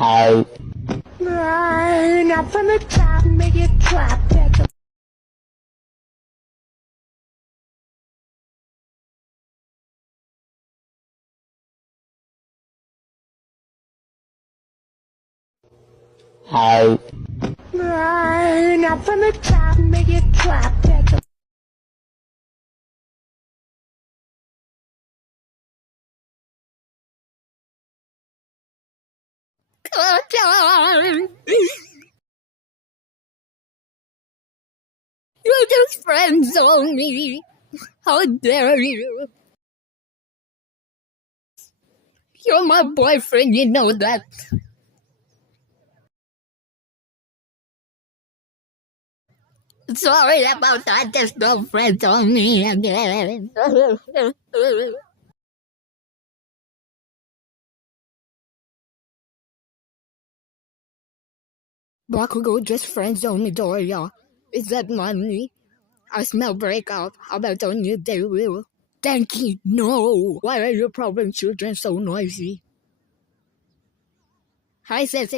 Hi. Now from the top, make it drop. Hi. Now from the top, make it drop. You just friends on me. How dare you? You're my boyfriend, you know that. Sorry about that, there's no friends on me again. Bakugo just friends on me, Doria. Is that money? I smell breakup. How about on you, they will? Thank you. No. Why are your problem children so noisy? I said